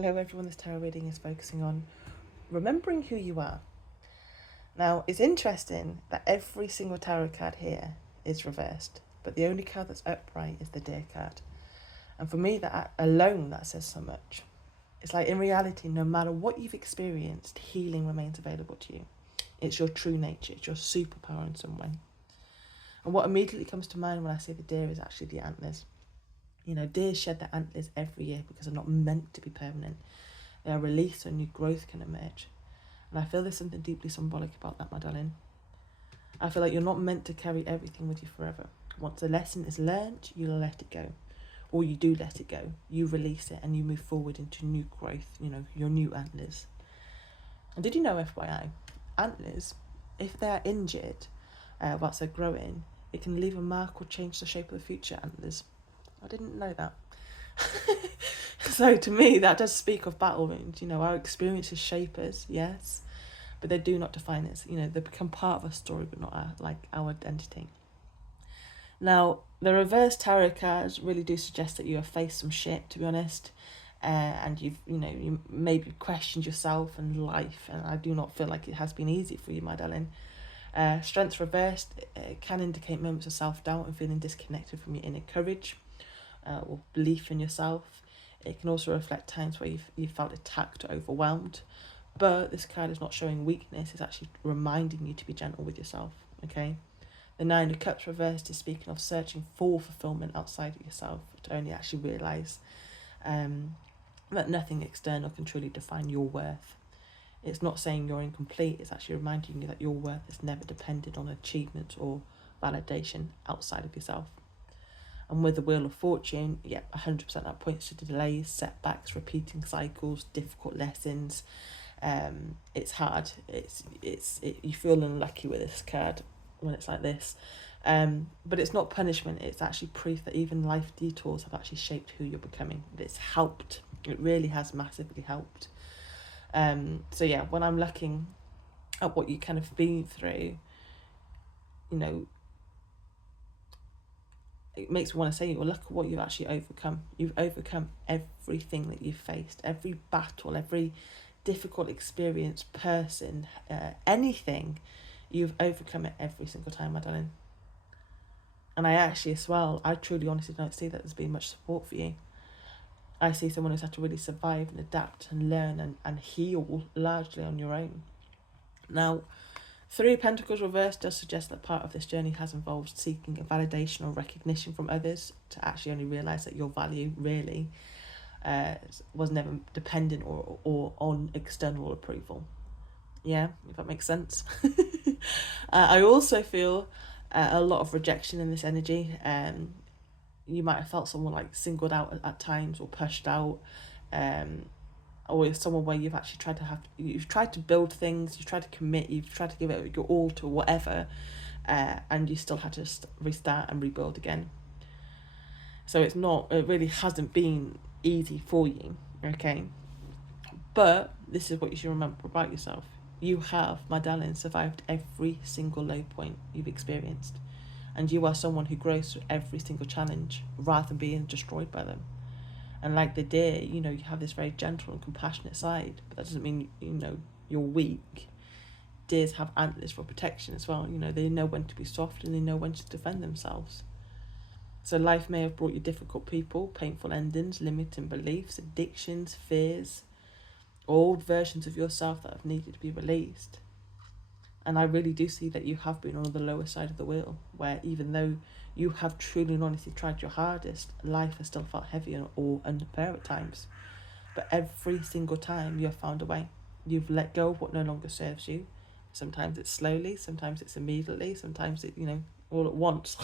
Hello everyone, this tarot reading is focusing on remembering who you are. Now, it's interesting that every single tarot card here is reversed, but the only card that's upright is the Deer card. And for me, that alone, that says so much. It's like, in reality, no matter what you've experienced, healing remains available to you. It's your true nature, it's your superpower in some way. And what immediately comes to mind when I say the deer is actually the antlers. You know, deer shed their antlers every year because they're not meant to be permanent. They are released so new growth can emerge. And I feel there's something deeply symbolic about that, my darling. I feel like you're not meant to carry everything with you forever. Once a lesson is learned, you let it go. Or you do let it go. You release it and you move forward into new growth, you know, your new antlers. And did you know, FYI, antlers, if they're injured whilst they're growing, it can leave a mark or change the shape of the future antlers. I didn't know that. So to me, that does speak of battle wounds. You know, our experiences shape us, yes, but they do not define us. You know, they become part of our story, but not our identity. Now, the reverse tarot cards really do suggest that you have faced some shit, to be honest, and you maybe questioned yourself and life, and I do not feel like it has been easy for you, my darling. Strength reversed can indicate moments of self-doubt and feeling disconnected from your inner courage or belief in yourself. It can also reflect times where you've felt attacked or overwhelmed. But this card is not showing weakness, it's actually reminding you to be gentle with yourself, okay? The Nine of Cups reversed is speaking of searching for fulfillment outside of yourself to only actually realise that nothing external can truly define your worth. It's not saying you're incomplete, it's actually reminding you that your worth is never dependent on achievement or validation outside of yourself. And with the Wheel of Fortune, 100% that points to delays, setbacks, repeating cycles, difficult lessons. It's hard. You feel unlucky with this card when it's like this. But it's not punishment. It's actually proof that even life detours have actually shaped who you're becoming. It's helped. It really has massively helped. When I'm looking at what you kind of been through, you know, it makes me want to say, well, look at what you've actually overcome. You've overcome everything that you've faced, every battle, every difficult experience, person, anything. You've overcome it every single time, my darling. And I actually, as well, I truly, honestly don't see that there's been much support for you. I see someone who's had to really survive and adapt and learn and heal largely on your own. Now, Three of Pentacles reversed does suggest that part of this journey has involved seeking a validation or recognition from others to actually only realise that your value really was never dependent or on external approval. Yeah, if that makes sense. I also feel a lot of rejection in this energy. You might have felt someone like singled out at times or pushed out. Or someone where you've actually you've tried to build things, you've tried to commit, you've tried to give it your all to whatever, and you still had to restart and rebuild again. So it really hasn't been easy for you, okay? But this is what you should remember about yourself. You have, my darling, survived every single low point you've experienced. And you are someone who grows through every single challenge rather than being destroyed by them. And like the deer, you know, you have this very gentle and compassionate side, but that doesn't mean, you know, you're weak. Deers have antlers for protection as well. You know, they know when to be soft and they know when to defend themselves. So life may have brought you difficult people, painful endings, limiting beliefs, addictions, fears, old versions of yourself that have needed to be released. And I really do see that you have been on the lower side of the wheel, where even though you have truly and honestly tried your hardest, life has still felt heavy or unfair at times. But every single time you have found a way. You've let go of what no longer serves you. Sometimes it's slowly, sometimes it's immediately, sometimes it, all at once.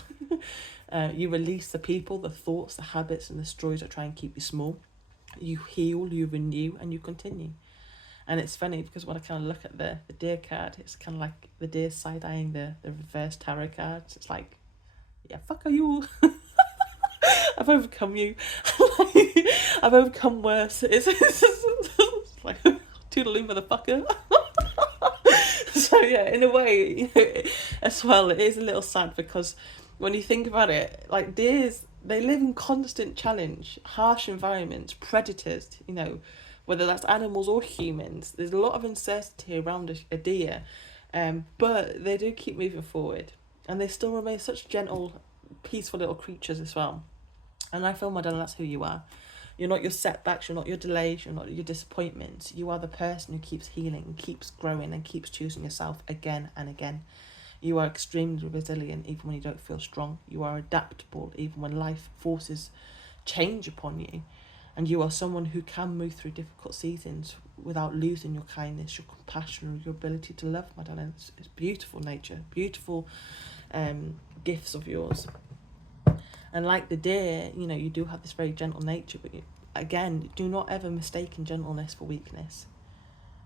You release the people, the thoughts, the habits and the stories that try and keep you small. You heal, you renew, and you continue. And it's funny because when I kind of look at the deer card, it's kind of like the deer side-eyeing the reverse tarot cards. It's like, yeah, fuck are you? I've overcome you. I've overcome worse. It's like, toodaloo, motherfucker. So yeah, in a way, as well, it is a little sad because when you think about it, like deers, they live in constant challenge, harsh environments, predators, whether that's animals or humans. There's a lot of uncertainty around a deer, but they do keep moving forward, and they still remain such gentle, peaceful little creatures as well. And I feel, Madonna, that's who you are. You're not your setbacks, you're not your delays, you're not your disappointments. You are the person who keeps healing, keeps growing, and keeps choosing yourself again and again. You are extremely resilient even when you don't feel strong. You are adaptable even when life forces change upon you. And you are someone who can move through difficult seasons without losing your kindness, your compassion, or your ability to love, Madonna. It's beautiful nature, beautiful gifts of yours. And like the deer, you know, you do have this very gentle nature, but again, do not ever mistake gentleness for weakness.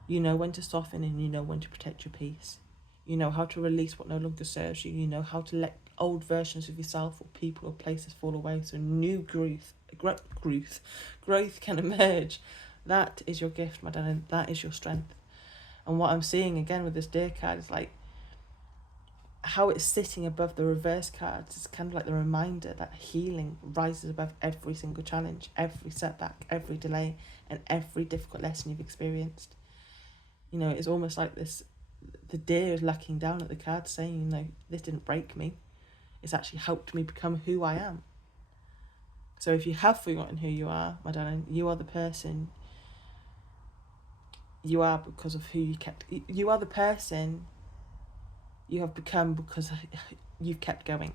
You know when to soften and you know when to protect your peace. You know how to release what no longer serves you. You know how to let old versions of yourself or people or places fall away so new growth can emerge. That is your gift, Madonna. That is your strength. And what I'm seeing again with this deer card is like how it's sitting above the reverse cards. It's kind of like the reminder that healing rises above every single challenge, every setback, every delay, and every difficult lesson you've experienced. You know, it's almost like this, the deer is looking down at the card saying, you know, this didn't break me. It's actually helped me become who I am. So if you have forgotten who you are, Madonna, you are the person you are because of who you are the person you have become because you've kept going.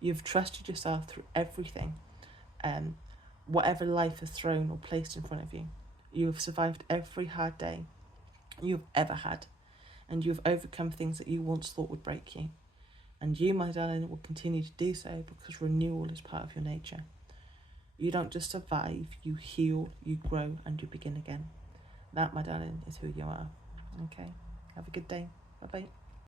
You've trusted yourself through everything, whatever life has thrown or placed in front of you. You have survived every hard day you've ever had, and you've overcome things that you once thought would break you. And you, my darling, will continue to do so because renewal is part of your nature. You don't just survive, you heal, you grow, and you begin again. That, my darling, is who you are. Okay, have a good day. Bye-bye.